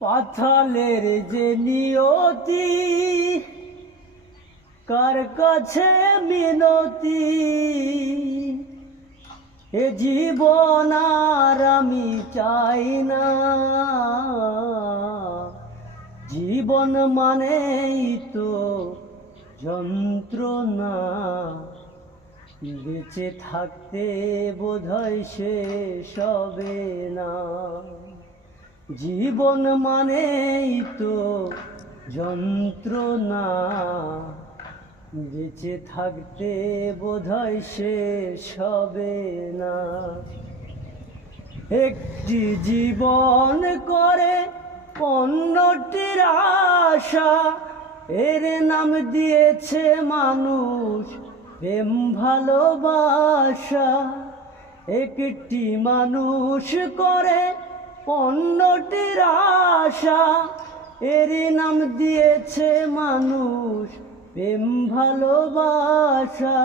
পাথালের যে নিয়তি, কার কাছে মিনতি, এ জীবন আর আমি চাই না। জীবন মানেই তো যন্ত্রণা, বেঁচে থাকতে বোধহয় শেষ হবে না। জীবন মানেই তো যন্ত্রণা, বেঁচে থাকতে বোধহয় শেষ হবে না। একটি জীবন করে অন্যটির আশা, এর নাম দিয়েছে মানুষ প্রেম ভালোবাসা। একটি মানুষ করে অন্যটির আশা, এর নাম দিয়েছে মানুষ প্রেম ভালোবাসা।